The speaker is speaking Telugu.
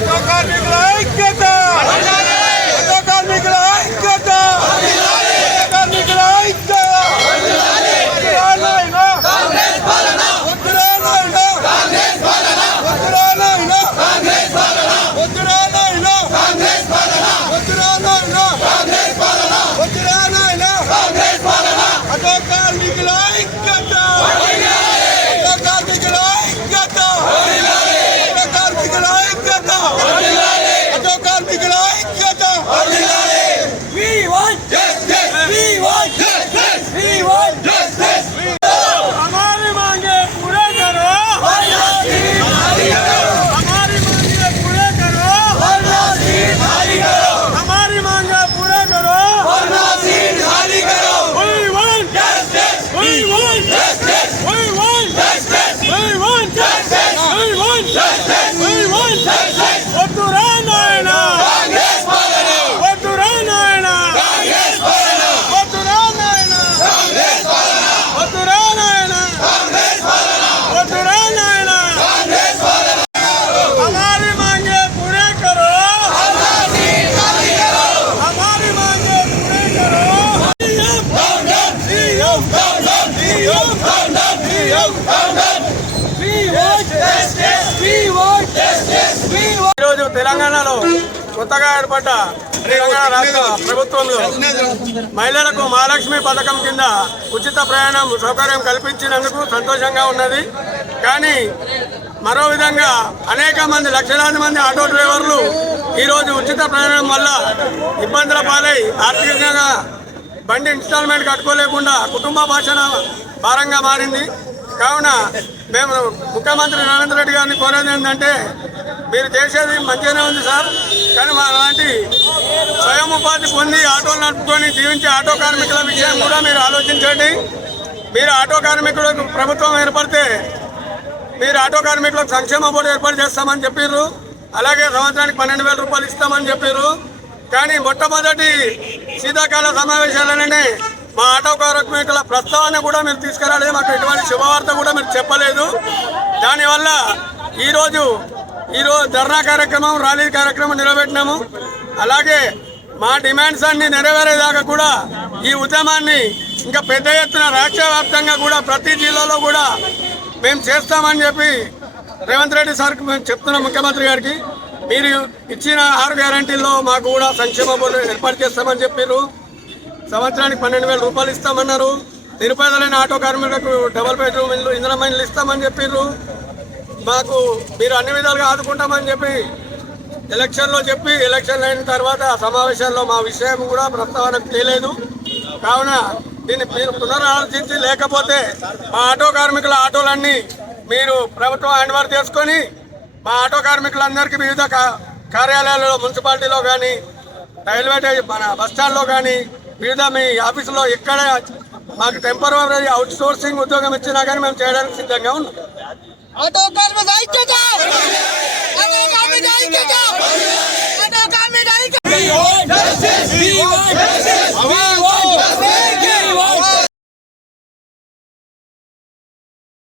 ఆటో కార్మికుల ఐక్యత, ఆటో కార్మికుల ఐక్యత, కార్మికుల ఐక్యత. ఈరోజు తెలంగాణలో కొత్తగా ఏర్పడ్డ తెలంగాణ రాష్ట్ర ప్రభుత్వంలో మహిళలకు మహాలక్ష్మి పథకం కింద ఉచిత ప్రయాణం సౌకర్యం కల్పించినందుకు సంతోషంగా ఉన్నది. కానీ మరో విధంగా అనేక మంది లక్షలాది మంది ఆటో డ్రైవర్లు ఈరోజు ఉచిత ప్రయాణం వల్ల ఇబ్బందుల పాలై ఆర్థికంగా బండి ఇన్స్టాల్మెంట్ కట్టుకోలేకుండా కుటుంబ భాషణ భారంగా మారింది. కావున మేము ముఖ్యమంత్రి రేవంత్ రెడ్డి గారిని కోరేది ఏంటంటే, మీరు చేసేది మంచిగానే ఉంది సార్, కానీ మా అలాంటి స్వయం ఉపాధి పొంది ఆటోలు నడుపుకొని జీవించే ఆటో కార్మికుల విషయం కూడా మీరు ఆలోచించండి. మీరు ఆటో కార్మికులకు ప్రభుత్వం ఏర్పడితే మీరు ఆటో కార్మికులకు సంక్షేమ బోర్డు ఏర్పాటు చేస్తామని చెప్పారు. అలాగే సంవత్సరానికి 12,000 రూపాయలు ఇస్తామని చెప్పారు. కానీ మొట్టమొదటి శీతాకాల సమావేశాలనే మా ఆటో కార్మికుల ప్రస్తావన కూడా మీరు తీసుకురాలేదు. మాకు ఎటువంటి శుభవార్త కూడా మీరు చెప్పలేదు. దానివల్ల ఈరోజు ధర్నా కార్యక్రమం, ర్యాలీ కార్యక్రమం నిలబెట్టినాము. అలాగే మా డిమాండ్స్ అన్ని నెరవేరేదాకా కూడా ఈ ఉద్యమాన్ని ఇంకా పెద్ద ఎత్తున రాష్ట్ర వ్యాప్తంగా కూడా ప్రతి జిల్లాలో కూడా మేము చేస్తామని చెప్పి రేవంత్ రెడ్డి సార్కి మేము చెప్తున్నాం. ముఖ్యమంత్రి గారికి మీరు ఇచ్చిన 6 గ్యారంటీల్లో మాకు కూడా సంక్షేమ బోర్డు ఏర్పాటు చేస్తామని చెప్పారు. సంవత్సరానికి 12,000 రూపాయలు ఇస్తామన్నారు. నిరుపేదలైన ఆటో కార్మికులకు డబుల్ బెడ్రూమ్ ఇల్లు, ఇంధనం ఇల్లు ఇస్తామని చెప్పారు. మాకు మీరు అన్ని విధాలుగా ఆదుకుంటామని చెప్పి ఎలక్షన్లో చెప్పి, ఎలక్షన్ అయిన తర్వాత సమావేశాల్లో మా విషయం కూడా ప్రస్తావనకు తేలేదు. కావున దీన్ని మీరు పునరాలోచించి, లేకపోతే మా ఆటో కార్మికుల ఆటోలన్నీ మీరు ప్రభుత్వం హ్యాండ్ ఓవర్ చేసుకొని మా ఆటో కార్మికులందరికీ వివిధ కార్యాలయాల్లో, మున్సిపాలిటీలో కానీ, రైల్వే మన బస్టాండ్లో కానీ, వివిధ మీ ఆఫీసులో ఎక్కడ మాకు టెంపరరీ అవుట్ సోర్సింగ్ ఉద్యోగం ఇచ్చినా కానీ మేము చేయడానికి సిద్ధంగా ఉన్నాం. ఆటో కార్మిక ఐక్యత,